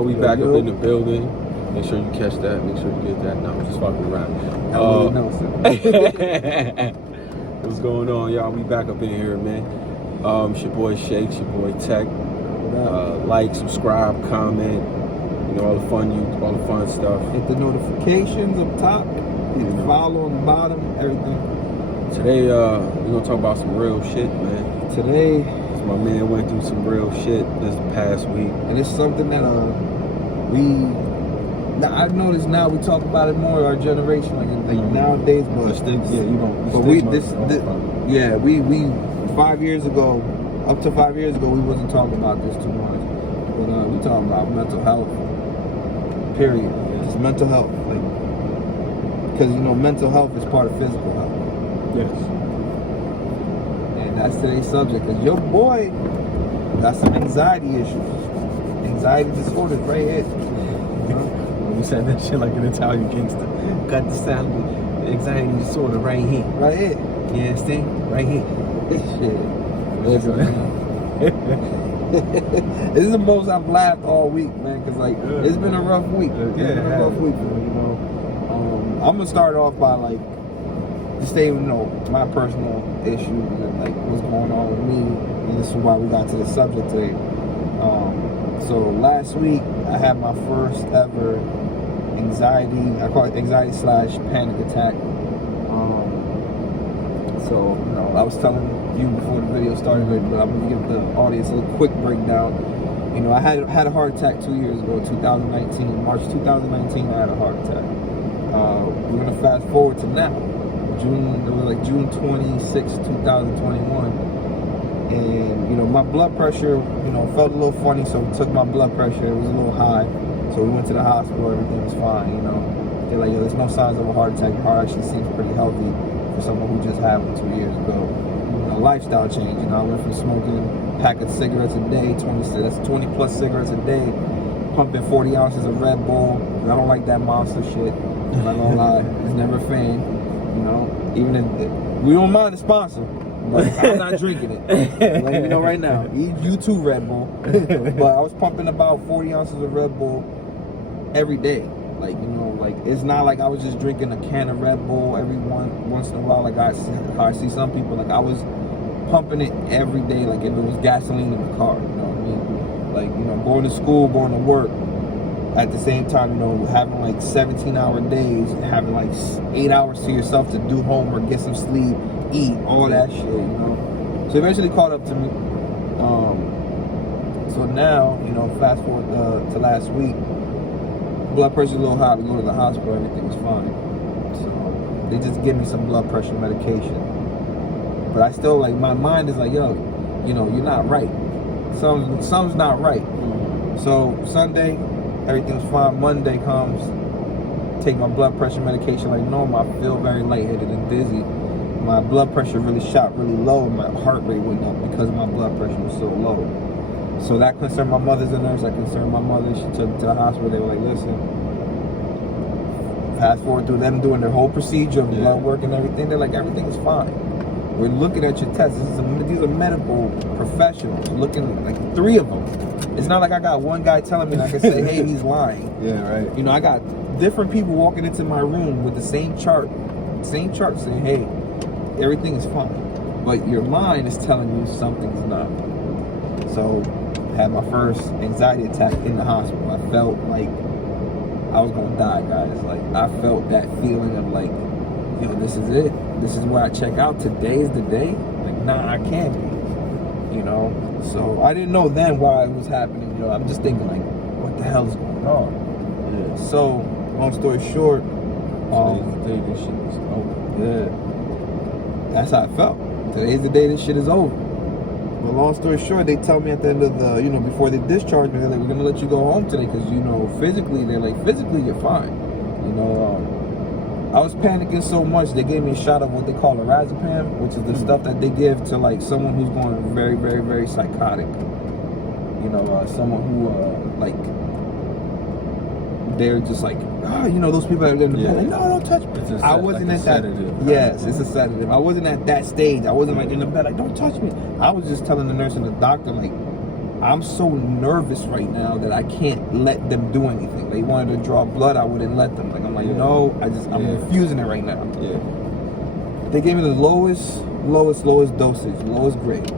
We back up in the building. Make sure you catch that. Make sure you get that. No, I'm just fucking around. What's going on, y'all? We back up in here, man. It's your boy Shakes, your boy Tech. Like, subscribe, comment. You know, all the fun stuff. Hit the notifications up top. Hit the follow on the bottom. Everything. Today, we're gonna talk about some real shit, man. Today, my man went through some real shit this past week, and it's something that I've noticed now we talk about it more our generation, like nowadays, but we 5 years ago, up to 5 years ago, we wasn't talking about this too much, but we talking about mental health. Period. Just mental health, like, because mental health is part of physical health. Yes. And that's today's subject, because your boy got some anxiety issues, anxiety disorders right here. You said that shit like an Italian gangster. Got the sound of anxiety disorder right here. Right here. You understand? Right here. Shit. This is the most I've laughed all week, man, because it's been a rough week. It's been a rough week for me, I'm gonna start off by just saying, my personal issues and what's going on with me, and this is why we got to the subject today. So last week I had my first ever anxiety. I call it anxiety/panic attack. So I was telling you before the video started, but I'm gonna give the audience a little quick breakdown. I had a heart attack 2 years ago, 2019, March 2019. I had a heart attack. We're gonna fast forward to now. June 26, 2021, and my blood pressure, felt a little funny, so we took my blood pressure. It was a little high, so we went to the hospital. Everything was fine. They're like, there's no signs of a heart attack. Your heart actually seems pretty healthy for someone who just had one 2 years ago. Lifestyle change. I went from smoking a pack of cigarettes a day, 20 plus cigarettes a day, pumping 40 ounces of Red Bull. I don't like that monster shit. I'm not gonna lie, I was never a fan. Even if we don't mind the sponsor, but I'm not drinking it. Let me know right now. You too, Red Bull. But I was pumping about 40 ounces of Red Bull every day. It's not like I was just drinking a can of Red Bull every once in a while. I see some people. I was pumping it every day, like if it was gasoline in the car. You know what I mean? Going to school, going to work. At the same time, having 17-hour days and having 8 hours to yourself to do homework, get some sleep, eat, all that shit, So eventually caught up to me. So now, fast forward to last week, blood pressure's a little high. We go to the hospital, everything's fine. So they just give me some blood pressure medication. But I still, my mind is yo, you're not right. Something's not right. So Sunday, everything's fine. Monday comes, take my blood pressure medication like normal. I feel very lightheaded and dizzy. My blood pressure really shot really low, and my heart rate went up because my blood pressure was so low. So that concerned my mother's a nurse. I concerned my mother. She took me to the hospital. They were like, listen, fast forward through them doing their whole procedure of blood work and everything. They're like, everything is fine. We're looking at your tests. These are medical professionals looking, 3 of them. It's not like I got one guy telling me, I can say, hey, he's lying. Yeah, right. I got different people walking into my room with the same chart saying, hey, everything is fine. But your mind is telling you something's not. So I had my first anxiety attack in the hospital. I felt like I was going to die, guys. I felt that feeling of this is it. This is where I check out. Today is the day. Nah, I can't be. So I didn't know then why it was happening. I'm just thinking what the hell is going on? Yeah. So long story short, today's the day this shit is over. Yeah. That's how I felt. Today's the day this shit is over. But long story short, they tell me at the end of the, before they discharge me, they're like, we're gonna let you go home today because physically, they're like, physically you're fine. I was panicking so much, they gave me a shot of what they call lorazepam, which is the stuff that they give to someone who's going very, very, very psychotic. Someone who they're just those people that are in the bed, no, don't touch me. I wasn't at that. Yes, it's a sedative. I wasn't at that stage. I wasn't in the bed, don't touch me. I was just telling the nurse and the doctor, I'm so nervous right now that I can't let them do anything. They wanted to draw blood, I wouldn't let them. Like I'm like, no, I'm refusing it right now. Yeah. They gave me the lowest dosage, lowest grade.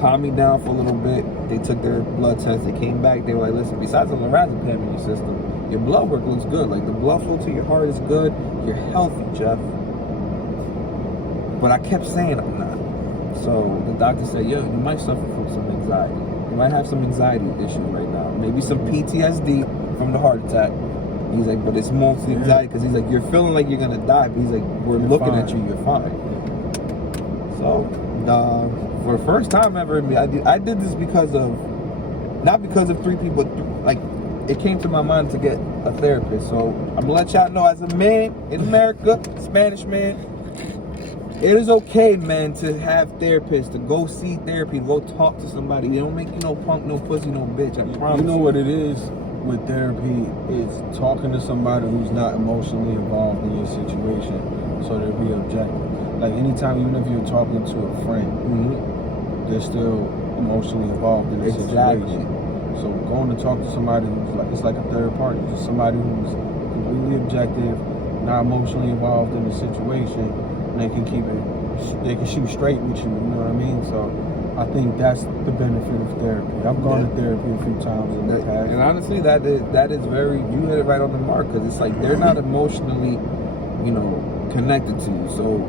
Calmed me down for a little bit. They took their blood test. They came back. They were like, listen, besides the lorazepam in your system, your blood work looks good. Like the blood flow to your heart is good. You're healthy, Jeff. But I kept saying I'm not. So the doctor said, yo, you might suffer from some anxiety. You might have some anxiety issues right now. Maybe some PTSD from the heart attack. He's like, but it's mostly anxiety because he's like, you're feeling like you're gonna die, but he's like, we're looking at you, you're fine. So for the first time ever in me, I did this because of, not because of 3 people, like it came to my mind to get a therapist. So I'm gonna let y'all know, as a man in America, Spanish man, it is okay, man, to have therapists, to go see therapy, go talk to somebody. They don't make you no punk, no pussy, no bitch. I promise. You know what it is with therapy is talking to somebody who's not emotionally involved in your situation, so they'll be objective. Like anytime, even if you're talking to a friend, they're still emotionally involved in the situation. So going to talk to somebody who's like, it's like a third party, just somebody who's completely objective, not emotionally involved in the situation, and they can keep it, they can shoot straight with you. You know what I mean? So I think that's the benefit of therapy. I've gone to therapy a few times in the past. And honestly, that is very, you hit it right on the mark, because it's like they're not emotionally, connected to you. So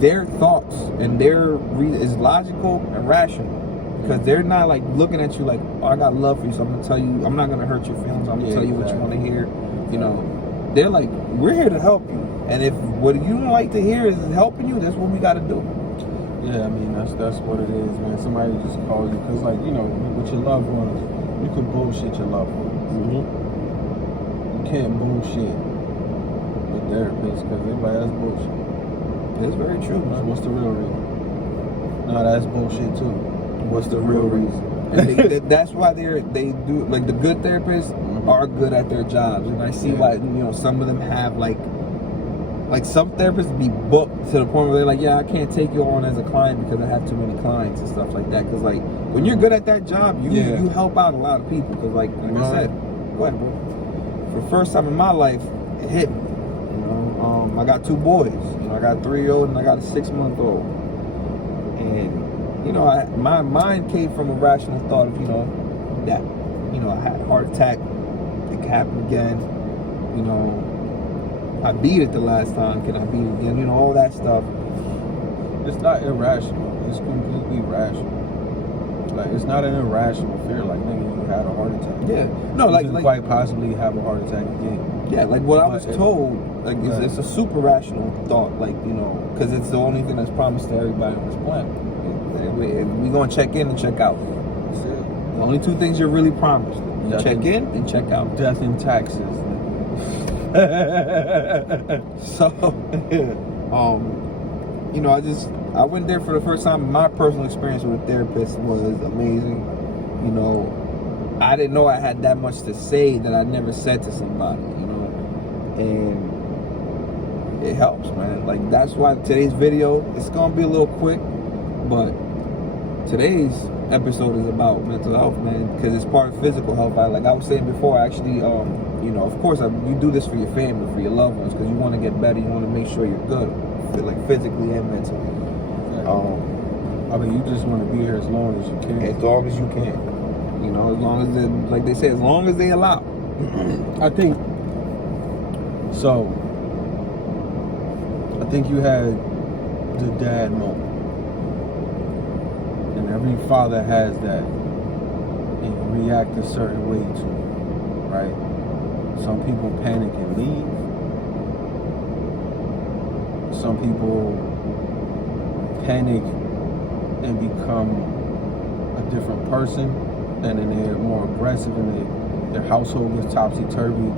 their thoughts and their is logical and rational, because they're not like looking at you like, oh, I got love for you, so I'm gonna tell you, I'm not gonna hurt your feelings, I'm gonna tell you what you want to hear. They're like, we're here to help you, and if what you don't like to hear is helping you, that's what we got to do. Yeah, I mean, that's what it is, man. Somebody just calls you, because like, with your loved ones, you can bullshit your loved ones. You can't bullshit with therapists, because they're like, that's bullshit. That's very true. So what's the real reason? No, that's bullshit too. What's the real reason? And that's why they do, like, the good therapists are good at their jobs, and I see why some of them have like some therapists be booked to the point where they're like, yeah, I can't take you on as a client because I have too many clients and stuff like that. Because like when you're good at that job, you help out a lot of people. Because like I said, go ahead, bro. For the first time in my life, it hit me. I got 2 boys. I got a 3-year-old and I got a 6-month-old. And my mind came from a rational thought of that I had a heart attack. It could happen again. I beat it the last time. Can I beat it again? All that stuff. It's not irrational. It's completely rational. Like, it's not an irrational fear. Like, nigga, you had a heart attack. Yeah. No, you can quite possibly have a heart attack again. Yeah, like what I was told, like it's a super rational thought, like, because it's the only thing that's promised to everybody on this planet. We're going to check in and check out. That's it. The only 2 things you're really promised. Check in and check out. Death and taxes. So, I went there for the first time. My personal experience with a therapist was amazing. I didn't know I had that much to say that I never said to somebody, and it helps, man. Like, that's why today's video, it's gonna be a little quick, but today's episode is about mental health, man, because it's part of physical health. Like I was saying before, actually, of course, you do this for your family, for your loved ones, because you want to get better. You want to make sure you're good, like physically and mentally. I mean, you just want to be here as long as you can. As long as you can. As long as like they say, as long as they allow. I think you had the dad moment. And every father has that. And you react a certain way to it, right? Some people panic and leave. Some people panic and become a different person, and then they're more aggressive, and their household gets topsy-turvy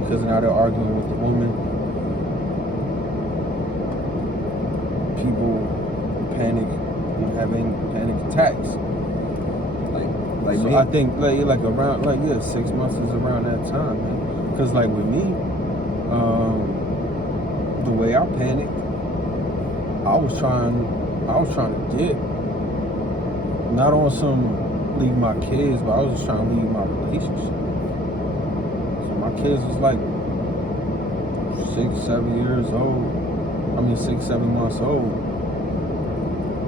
because now they're arguing with the woman. People panic and having panic attacks. Like so me. I think like around 6 months is around that time, man. Because like with me, the way I panicked, I was trying to dip, not on some leave my kids, but I was just trying to leave my relationship. So my kids was like 6, 7 years old. 6, 7 months old.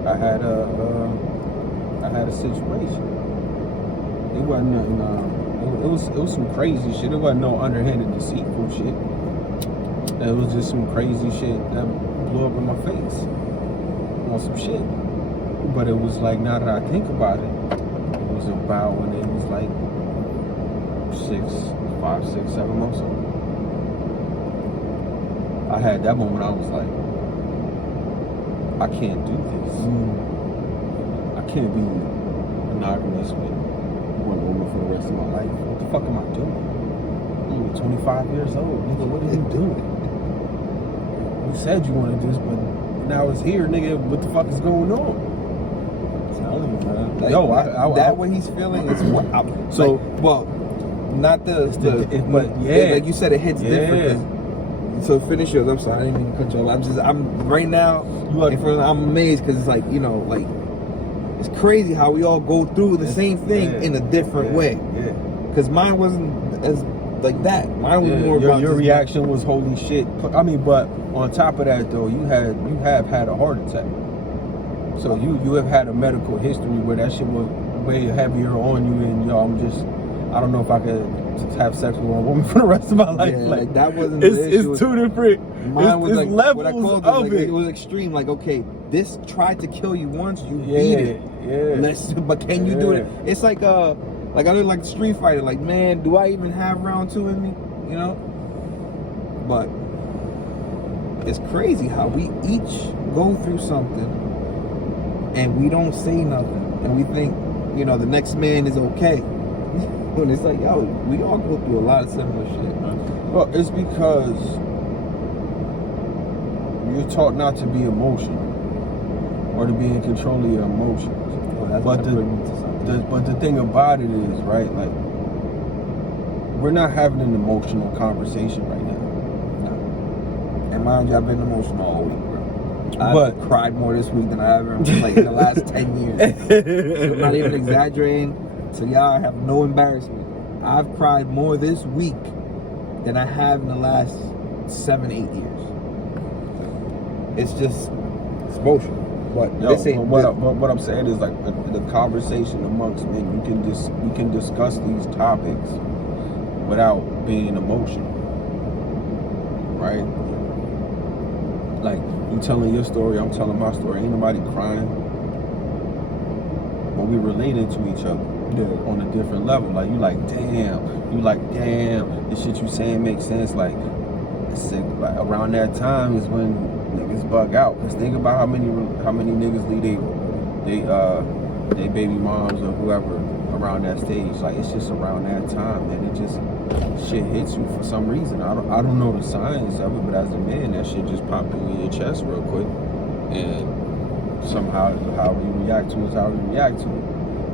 I had a situation. It wasn't nothing. It was some crazy shit. It wasn't no underhanded, deceitful shit. It was just some crazy shit that blew up in my face on some shit. But it was like, now that I think about it, it was about when it was like 5, 6, 7 months old. I had that moment. I was like, I can't do this. I can't be monogamous with one woman for the rest of my life. What the fuck am I doing? I'm 25 years old, nigga. What are you doing? You said you wanted this, but now it's here, nigga. What the fuck is going on? I'm telling you, man. Like, Yo, what he's feeling is what. Not but yeah, like you said, it hits different. So finish yours. I'm sorry, I didn't mean to cut you off. I'm right now. I'm amazed because it's like, you know, like it's crazy how we all go through the same thing in a different way. Yeah. Because mine wasn't as like that. Mine was more about your reaction was holy shit. But on top of that though, you have had a heart attack. So you have had a medical history where that shit was way heavier on you, and I don't know if I could have sex with one woman for the rest of my life. Yeah, like that wasn't. It's two different. Mine was like levels what I called it, of like, it. it was extreme. Like, okay, this tried to kill you once, you beat it. Yeah. But can you do it? It's like I look like Street Fighter. Like, man, do I even have round 2 in me? You know. But it's crazy how we each go through something and we don't say nothing, and we think, you know, the next man is okay. When it's like, yo, we all go through a lot of similar shit, man. Well, it's because you're taught not to be emotional or to be in control of your emotions. Well, but the thing about it is, right, like, we're not having an emotional conversation right now. No. And mind you, I've been emotional all week, bro. I've cried more this week than I ever like in the last 10 years. So I'm not even exaggerating. So y'all have no embarrassment. I've cried more this week than I have in the last 7, 8 years. It's just, it's emotional. But what I'm saying is, like, the conversation amongst men, we can discuss these topics without being emotional, right? Like, you telling your story, I'm telling my story. Ain't nobody crying, but we related to each other. Yeah. On a different level. Like, you like, damn, this shit you saying makes sense. Like around that time is when niggas bug out. Cause think about how many niggas leave they baby moms or whoever around that stage. Like, it's just around that time, and it just shit hits you for some reason. I don't know the science of it, but as a man, that shit just popped through in your chest real quick, and somehow how we react to it is how we react to it.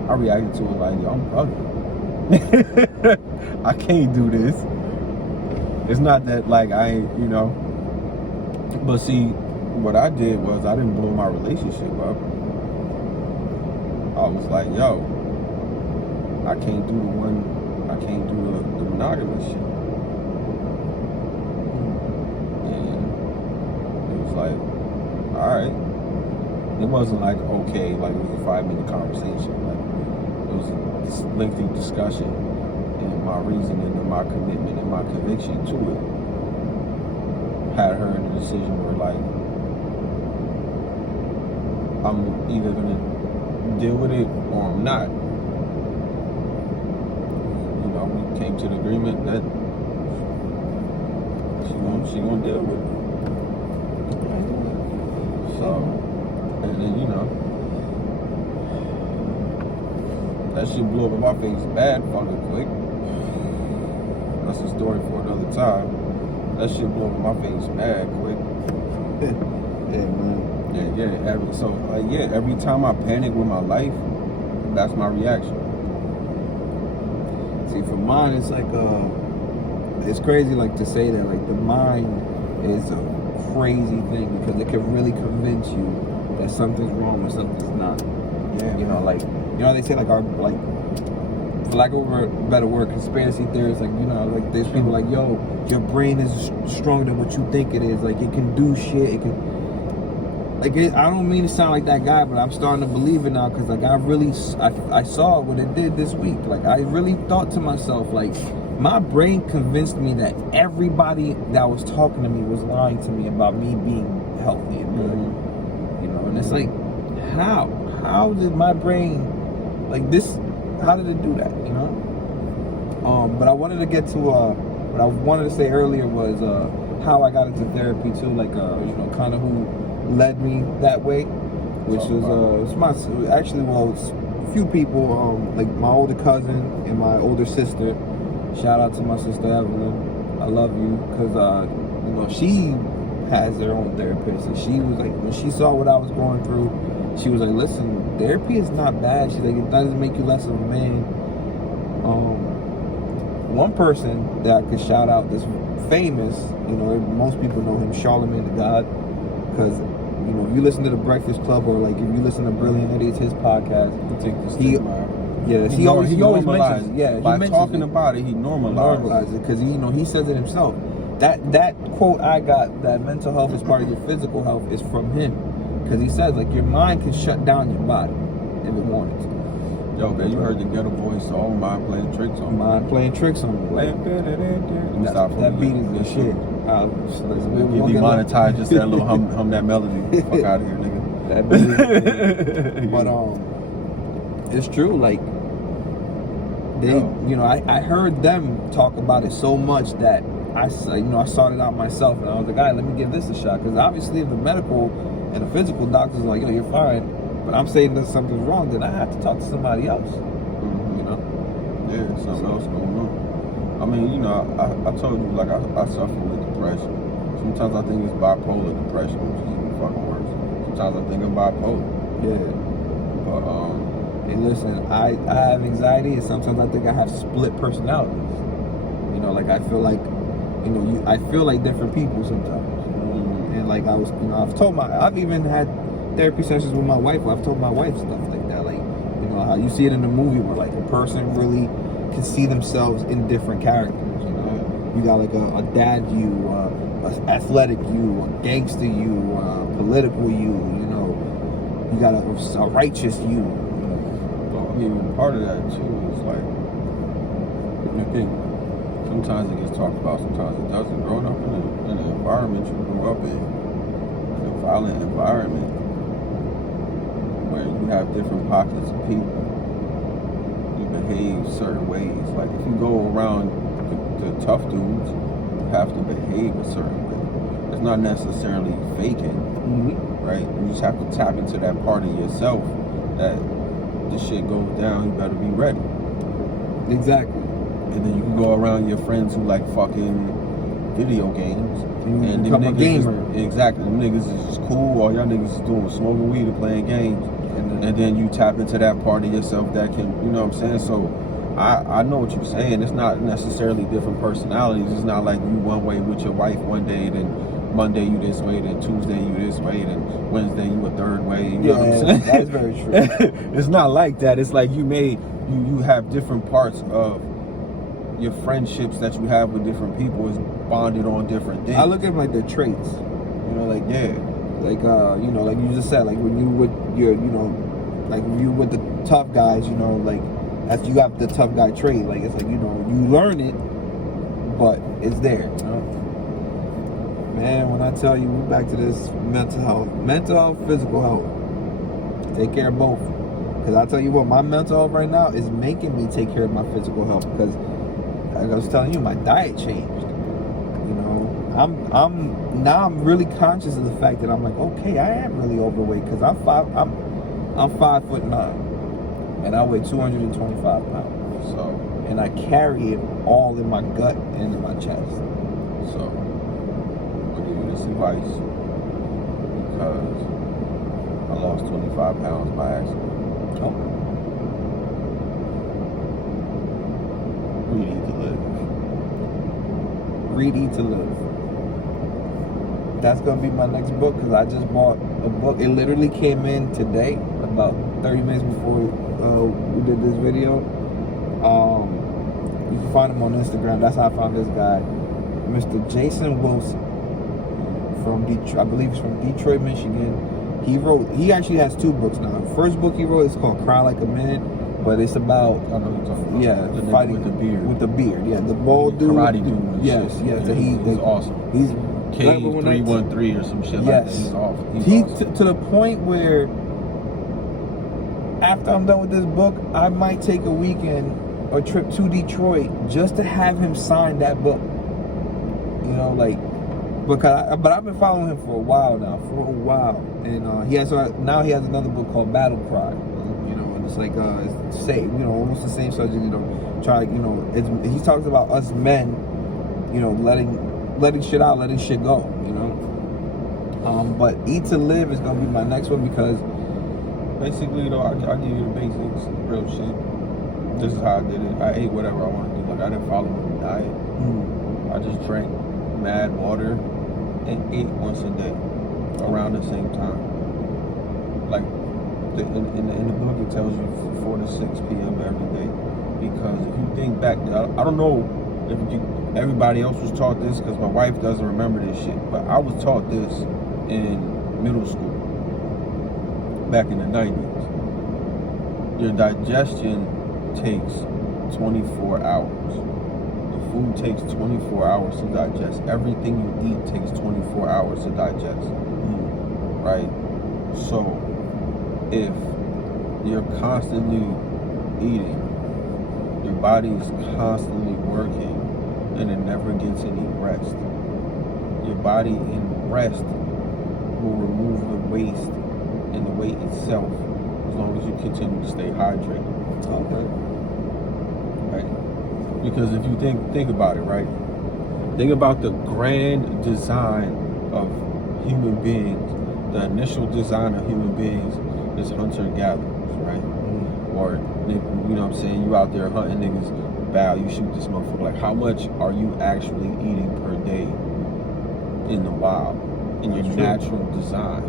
I reacted to it like, yo, I'm ugly. I can't do this. It's not that, like, I ain't, you know. But see, what I did was I didn't blow my relationship up. I was like, yo, I can't do the monogamous shit. And it was like, all right. It wasn't like, okay, like it was a 5-minute conversation. Like, it was a lengthy discussion, and my reasoning and my commitment and my conviction to it had her in a decision where, like, I'm either gonna deal with it or I'm not. You know, we came to the agreement that she gonna deal with it. So, and then, you know, that shit blew up in my face bad fucking quick. That's a story for another time. That shit blew up in my face bad quick. Yeah, man. Every time I panic with my life, that's my reaction. See, for mine, it's like, it's crazy, like, to say that, like, the mind is a crazy thing because it can really convince you that something's wrong or something's not. Yeah, you know, man. like, you know, they say like our, like, for lack of a better word, conspiracy theorists, like, you know, like there's people like, yo, your brain is stronger than what you think it is. Like, it can do shit. It can, like, I don't mean to sound like that guy, but I'm starting to believe it now, because like I saw what it did this week. Like, I really thought to myself, like, my brain convinced me that everybody that was talking to me was lying to me about me being healthy and good. You know, and it's like, how did my brain, like this, how did it do that, you know? But I wanted to get to what I wanted to say earlier was how I got into therapy too, like you know, kind of who led me that way, which was it's my, actually, well, it's a few people, like my older cousin and my older sister. Shout out to my sister Evelyn, I love you, because you know, she has their own therapist, and she was like, when she saw what I was going through, she was like, listen, therapy is not bad. She's like, it doesn't make you less of a man. One person that I could shout out that's famous, you know, most people know him, Charlamagne the God, because, you know, if you listen to the Breakfast Club, or like if you listen to Brilliant Eddie, it's his podcast. He always mentions, yeah, by he talking it. about it, he normalizes It, because you know, he says it himself. That quote I got, that mental health is part of your physical health, is from him, because he says, like, your mind can shut down your body if it wanted to. Yo, man, you heard the Ghetto Boys song, Mind Playing Tricks on me. Mind playing tricks on me. That beat is the shit. Get demonetized, just that little hum that melody. Fuck out of here, nigga. That beat is the shit. But it's true, like, they, you know, I heard them talk about it so much that I sought it out myself, and I was like, all right, let me give this a shot, because obviously if the medical and the physical doctors are like, yo, you're fine, but I'm saying that something's wrong, then I have to talk to somebody else. You know? Yeah, something else going on. I mean, you know, I told you, like, I suffer with depression. Sometimes I think it's bipolar depression, which is even fucking worse. Sometimes I think I'm bipolar. Yeah. But and listen, I have anxiety, and sometimes I think I have split personalities. You know, like, I feel like, you know, I feel like different people sometimes. You know? And like, I was, you know, I've even had therapy sessions with my wife where I've told my wife stuff like that. Like, you know, how you see it in the movie where, like, a person really can see themselves in different characters. You know, you got like a dad you, an athletic you, a gangster you, political you. You know, you got a righteous you. Well, I mean, part of that too is like, you think sometimes it gets talked about, sometimes it doesn't. Growing up in an environment you grew up in a violent environment where you have different pockets of people, you behave certain ways. Like, if you go around the tough dudes, you have to behave a certain way. It's not necessarily faking, right? You just have to tap into that part of yourself that this shit goes down, you better be ready. Exactly. And then you can go around your friends who like fucking video games. And become a gamer. Exactly. Them niggas is just cool. All y'all niggas is doing smoking weed or playing games. And then you tap into that part of yourself that can, you know what I'm saying? So I know what you're saying. It's not necessarily different personalities. It's not like you one way with your wife one day, then Monday you this way, then Tuesday you this way, then Wednesday you a third way. You know what I'm saying? That's very true. It's not like that. It's like you have different parts of your friendships that you have with different people is bonded on different things. I look at them like their traits. You know, like, yeah. Like, you know, like you just said, like when you with your, you know, like when you with the tough guys, you know, like, as you got the tough guy trait, like, it's like, you know, you learn it, but it's there, you know? Man, when I tell you, we're back to this mental health, physical health. Take care of both. Because I tell you what, my mental health right now is making me take care of my physical health, because like I was telling you, my diet changed. You know, I'm really conscious of the fact that I'm like, okay, I am really overweight, because I'm 5'9", and I weigh 225 pounds. So, and I carry it all in my gut and in my chest. So, I'll give you this advice, because I lost 25 pounds by accident. Oh. Read Eat to Live. Read Eat to Live. That's gonna be my next book, because I just bought a book. It literally came in today, about 30 minutes before we did this video. You can find him on Instagram. That's how I found this guy, Mr. Jason Wilson from Detroit. I believe he's from Detroit, Michigan. He actually has 2 books now. The first book he wrote is called Cry Like a Man, but it's about I know what you're talking about. yeah, The nigga fighting with the beard. With the beard, yeah, the bald dude. Karate dude. and Yes, shit. yes. So he's awesome. He's Cave 313 or some shit like that. Yes. He's awesome. He awesome. to the point where after I'm done with this book, I might take a weekend or trip to Detroit just to have him sign that book. You know, like but I've been following him for a while now, and he has another book called Battle Cry. You know, and it's like almost the same subject. You know, he talks about us men, you know, letting shit out, letting shit go. You know, but Eat to Live is gonna be my next one because basically, though, I give you the basics, real shit. This is how I did it. I ate whatever I wanted to do. Like, I didn't follow a diet. I just drank mad water and ate once a day around the same time. Like, in the book, it tells you 4 to 6 p.m. every day. Because if you think back, I don't know if everybody else was taught this, because my wife doesn't remember this shit, but I was taught this in middle school back in the 90s. Your digestion takes 24 hours. The food takes 24 hours to digest. Everything you eat takes 24 hours to digest. Right? So, if you're constantly eating, your body is constantly working, and it never gets any rest. Your body in rest will remove the waste and the weight itself, as long as you continue to stay hydrated. okay. Right? Because if you think about it, right? Think about the grand design of human beings. The initial design of human beings is hunter-gatherers, right? Or, you know what I'm saying, you out there hunting niggas, bow, you shoot this motherfucker. Like, how much are you actually eating per day in the wild, in your natural design?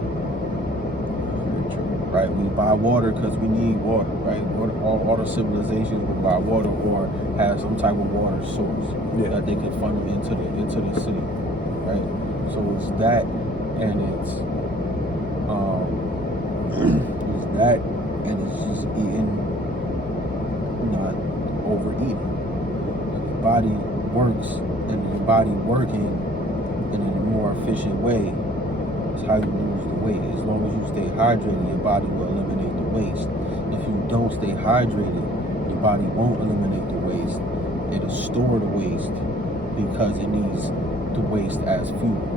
Right? We buy water because we need water, right? All the civilizations will buy water or have some type of water source that they can funnel into the city, right? So it's that, and it's just eating, not overeating. The body works, and the body working in a more efficient way is how you lose the weight. As long as you stay hydrated, your body will eliminate the waste. If you don't stay hydrated, your body won't eliminate the waste. It'll store the waste because it needs the waste as fuel.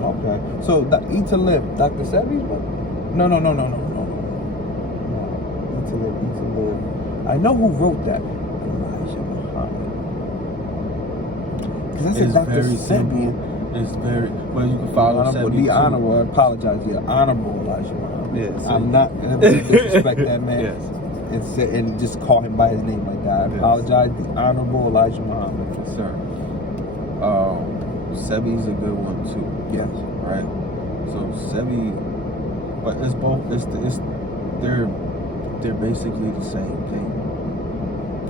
Okay. So Eat to Live, Dr. Sebi's book? No. Eat to Live. I know who wrote that. Elijah Muhammad. Because I said Dr. Sebi. It's very, well, you can follow Honorable, Sebi the Honorable, I apologize, the Honorable Elijah Muhammad. Yes. I'm not going to disrespect that man. Yes. And just call him by his name like that. I apologize, the Honorable Elijah Muhammad. Yes, sir. Sebi's a good one too. Yes. Right? So Sebi, but it's both, they're basically the same thing.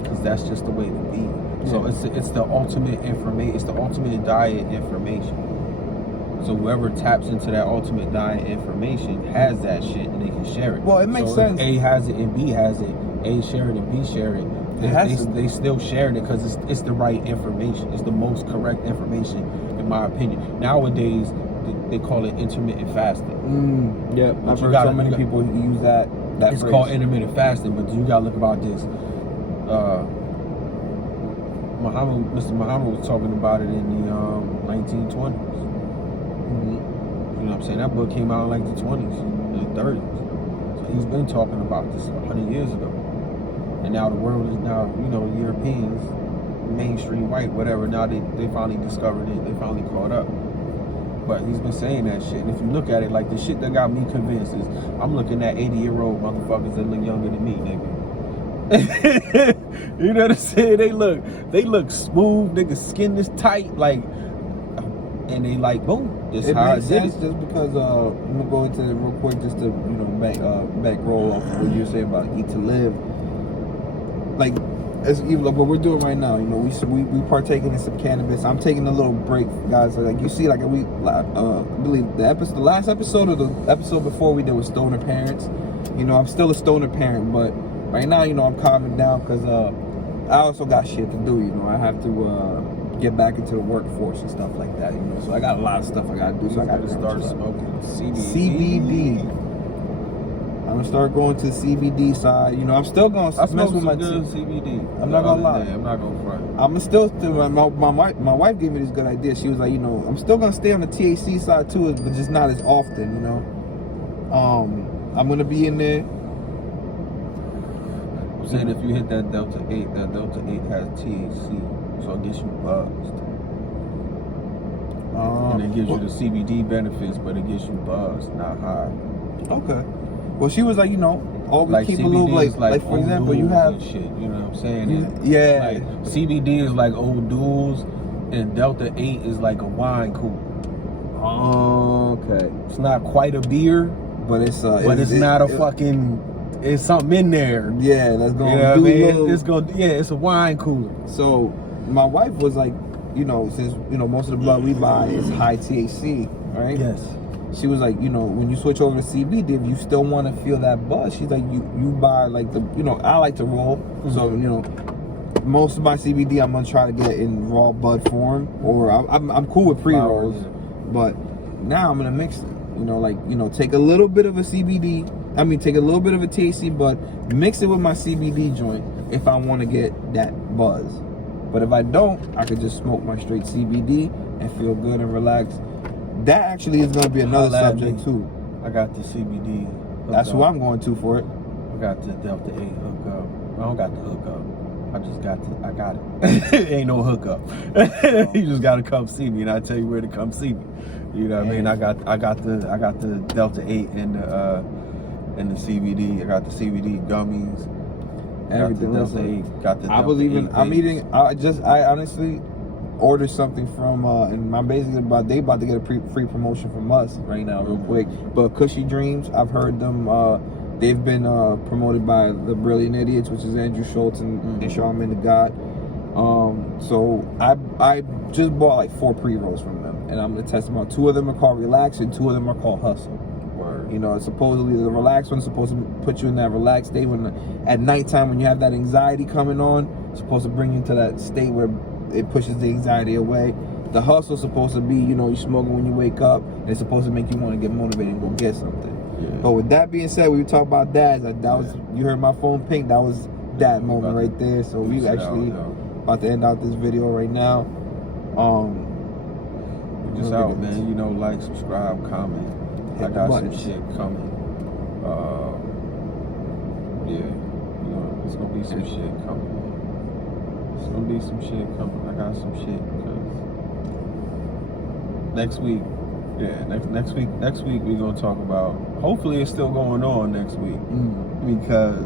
Because that's just the way to be. So it's the ultimate information. It's the ultimate diet information. So whoever taps into that ultimate diet information has that shit, and they can share it. Well, it makes sense. If A has it and B has it. A share it and B share it. They still sharing it because it's the right information. It's the most correct information, in my opinion. Nowadays, they call it intermittent fasting. Yeah, I've heard so many people use that it's phrase. called intermittent fasting, but you gotta look about this. Mr. Muhammad was talking about it in the 1920s. You know what I'm saying? That book came out in like the 20s, the 30s. So he's been talking about this 100 years ago. And now the world is now, Europeans, mainstream white, whatever, now they finally discovered it. They finally caught up. But he's been saying that shit. And if you look at it, like the shit that got me convinced is I'm looking at 80-year-old motherfuckers that look younger than me, nigga. You know what I'm saying? They look smooth, nigga, skin is tight, like and they like, boom, this It how I makes did sense it. just because I'm gonna go into it real quick just to back roll off of what you're saying about eat to live. Like as even like what we're doing right now, we partaking in some cannabis. I'm taking a little break, guys. So, like you see, like I believe the last episode or the episode before we did with stoner parents. I'm still a stoner parent, but right now, I'm calming down because I also got shit to do. I have to get back into the workforce and stuff like that. So I got a lot of stuff I gotta do. So I gotta start smoking CBD. I'm gonna start going to the CBD side. I'm still gonna mess with my CBD. I'm not gonna lie. I'm not gonna front. I'm still my wife gave me this good idea. She was like, I'm still gonna stay on the THC side too, but just not as often. I'm gonna be in there. I'm saying if you hit that Delta 8 has THC, so it gets you buzzed. And it gives you the CBD benefits, but it gets you buzzed, not high. Okay. Well, she was like, all we Like keep CBD a little is like for example, you have and shit. You know what I'm saying? And yeah. Like CBD is like old duels, and Delta 8 is like a wine cooler. Okay. It's not quite a beer, but it's not a fucking. It's something in there. Yeah, that's going. You know what I mean? It's going. Yeah, it's a wine cooler. So my wife was like, since most of the blood we buy is high THC, right? Yes. She was like, when you switch over to CBD, if you still want to feel that buzz, she's like, you buy like I like to roll, so most of my CBD I'm gonna try to get in raw bud form, or I'm cool with pre-rolls, but now I'm gonna mix it. Take a little bit of a CBD. Take a little bit of a THC, but mix it with my CBD joint if I want to get that buzz. But if I don't, I could just smoke my straight CBD and feel good and relax. That actually is going to be another subject too. I got the CBD. That's who I'm going to for it. I got the Delta 8 hookup. I don't got the hookup. I got it. Ain't no hookup. You just gotta come see me, and I tell you where to come see me. You know what I mean? I got the Delta 8 and the CBD. I got the CBD gummies. Everything else. Got the I honestly ordered something from and I'm basically they about to get a free promotion from us right now real quick. But Cushy Dreams, I've heard them they've been promoted by the Brilliant Idiots, which is Andrew Schultz and Charlamagne the God. So I just bought like 4 pre-rolls from them, and I'm gonna test them out. 2 of them are called Relax and 2 of them are called Hustle. Supposedly the relaxed one's supposed to put you in that relaxed state at nighttime when you have that anxiety coming on. It's supposed to bring you into that state where it pushes the anxiety away. The Hustle's supposed to be, you smoking when you wake up, and it's supposed to make you want to get motivated and go get something. Yeah. But with that being said, we talk about dads. You heard my phone ping. That was that moment right there. So we actually about to end out this video right now. Just out, man. Like, subscribe, comment. I got some shit coming. It's gonna be some shit coming. It's gonna be some shit coming. I got some shit because next week we're gonna talk about. Hopefully, it's still going on next week because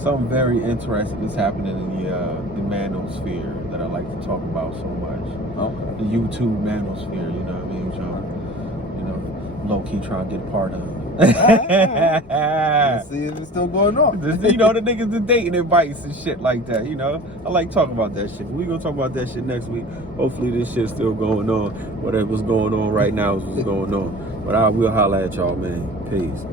something very interesting is happening in the manosphere that I like to talk about so much. The YouTube manosphere, you know what I mean? Low-key trying to get a part of it. Let's see if it's still going on. The niggas are dating advice and shit like that, I like talking about that shit. We're going to talk about that shit next week. Hopefully this shit's still going on. Whatever's going on right now is what's going on. But I will holler at y'all, man. Peace.